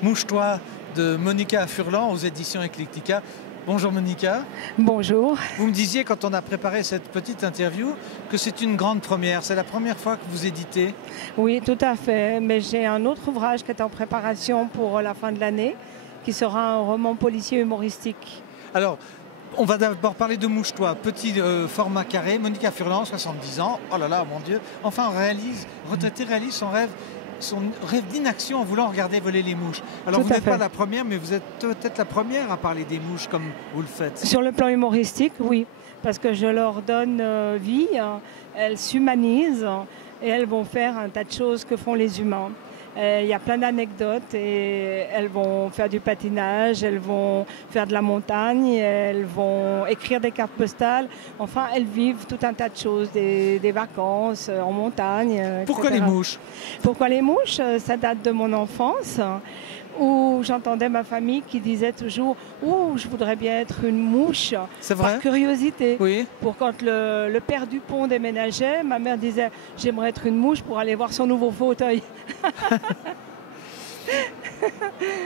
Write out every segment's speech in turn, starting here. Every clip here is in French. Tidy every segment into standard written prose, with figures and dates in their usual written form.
Mouche-toi de Monica Furlan aux éditions Eclectica. Bonjour Monica. Bonjour. Vous me disiez quand on a préparé cette petite interview que c'est une grande première. C'est la première fois que vous éditez? Oui, tout à fait. Mais j'ai un autre ouvrage qui est en préparation pour la fin de l'année, qui sera un roman policier humoristique. Alors, on va d'abord parler de Mouche-toi, petit format carré. Monica Furlan, 70 ans. Oh là là, mon Dieu. Enfin, retraité réalise son rêve d'inaction en voulant regarder voler les mouches. Alors vous n'êtes pas la première, mais vous êtes peut-être la première à parler des mouches comme vous le faites. Sur le plan humoristique, oui, parce que je leur donne vie, elles s'humanisent et elles vont faire un tas de choses que font les humains. Il y a plein d'anecdotes et elles vont faire du patinage, elles vont faire de la montagne, elles vont écrire des cartes postales. Enfin, elles vivent tout un tas de choses, des vacances en montagne. Pourquoi etc. les mouches? Pourquoi les mouches? Ça date de mon enfance, où j'entendais ma famille qui disait toujours « Oh, je voudrais bien être une mouche ». C'est vrai? Par curiosité. Oui. Pour quand le père Dupont déménageait, ma mère disait « J'aimerais être une mouche pour aller voir son nouveau fauteuil ».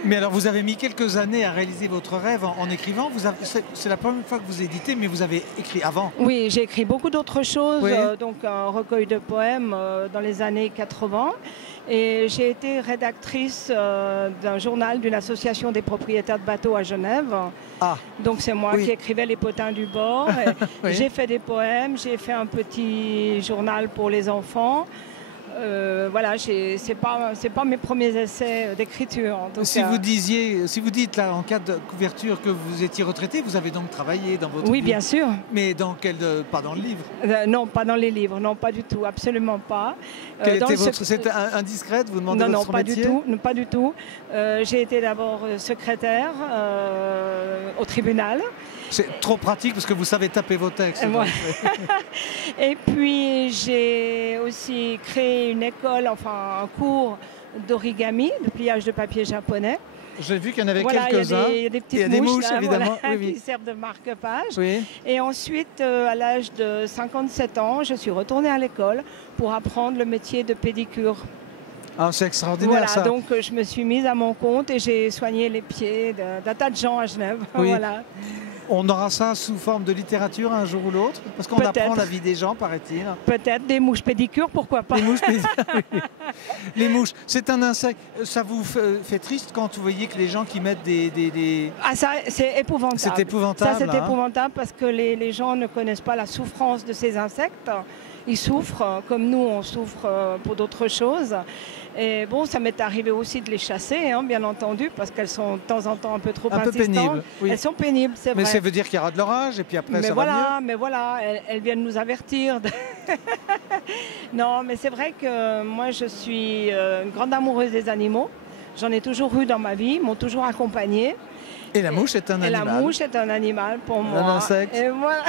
Mais alors vous avez mis quelques années à réaliser votre rêve en écrivant. C'est la première fois que vous éditez, mais vous avez écrit avant. Oui, j'ai écrit beaucoup d'autres choses, oui. Donc un recueil de poèmes dans les années 80. Et j'ai été rédactrice d'un journal d'une association des propriétaires de bateaux à Genève. Ah. Donc c'est moi qui écrivais les potins du bord. Oui. J'ai fait des poèmes, j'ai fait un petit journal pour les enfants. Voilà, c'est pas mes premiers essais d'écriture. Si vous dites là en cas de couverture que vous étiez retraité, vous avez donc travaillé dans votre Oui, vie. Bien sûr. Mais pas dans le livre? Non, pas dans les livres, non, pas du tout, absolument pas. C'est indiscret, vous demandez votre métier? Non, pas du tout. J'ai été d'abord secrétaire au tribunal. C'est trop pratique parce que vous savez taper vos textes. Et puis j'ai aussi créé une école, enfin un cours d'origami, de pliage de papier japonais. J'ai vu qu'il y en avait quelques-uns. Il y a des petites mouches là, évidemment, qui servent de marque-page. Oui. Et ensuite, à l'âge de 57 ans, je suis retournée à l'école pour apprendre le métier de pédicure. Ah, c'est extraordinaire, voilà, ça. Donc je me suis mise à mon compte et j'ai soigné les pieds d'un tas de gens à Genève. Oui. Voilà. On aura ça sous forme de littérature un jour ou l'autre? Parce qu'on apprend la vie des gens, paraît-il. Peut-être des mouches pédicures, pourquoi pas? Les mouches pédicures, oui. Les mouches, c'est un insecte. Ça vous fait triste quand vous voyez que les gens qui mettent des... Ah, ça, c'est épouvantable. C'est épouvantable. Ça, c'est épouvantable parce que les gens ne connaissent pas la souffrance de ces insectes. Ils souffrent comme nous, on souffre pour d'autres choses. Et bon, ça m'est arrivé aussi de les chasser, hein, bien entendu, parce qu'elles sont de temps en temps un peu trop insistantes. Pénibles, oui. Elles sont pénibles, c'est vrai. Mais ça veut dire qu'il y aura de l'orage et puis après ça va mieux. Mais voilà, elles viennent nous avertir. Non, mais c'est vrai que moi, je suis une grande amoureuse des animaux. J'en ai toujours eu dans ma vie, ils m'ont toujours accompagnée. Et la mouche est un animal. Et la mouche est un animal pour moi. Un insecte. Et voilà.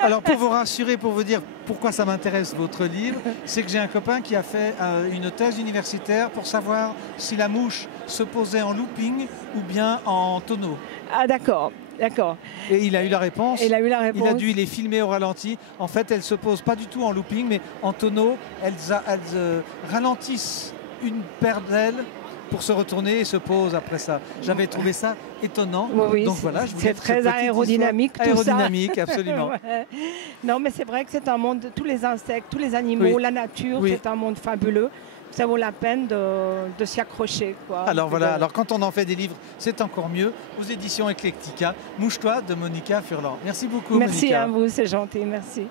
Alors pour vous rassurer, pour vous dire pourquoi ça m'intéresse votre livre, c'est que j'ai un copain qui a fait une thèse universitaire pour savoir si la mouche se posait en looping ou bien en tonneau. Ah d'accord, d'accord. Et il a eu la réponse. Il a eu la réponse. Il a dû les filmer au ralenti. En fait, elles se posent pas du tout en looping, mais en tonneau. Elles ralentissent une paire d'ailes pour se retourner et se pose après ça. J'avais trouvé ça étonnant. Oui, donc voilà, c'est très aérodynamique tout aérodynamique, ça. Absolument. Ouais. Non, mais c'est vrai que c'est un monde de tous les insectes, tous les animaux, la nature, c'est un monde fabuleux. Ça vaut la peine de s'y accrocher. Alors voilà, alors quand on en fait des livres, c'est encore mieux. Aux éditions Eclectica, Mouche-toi de Monica Furlan. Merci beaucoup, Monica. Merci à Monica. vous, c'est gentil, merci.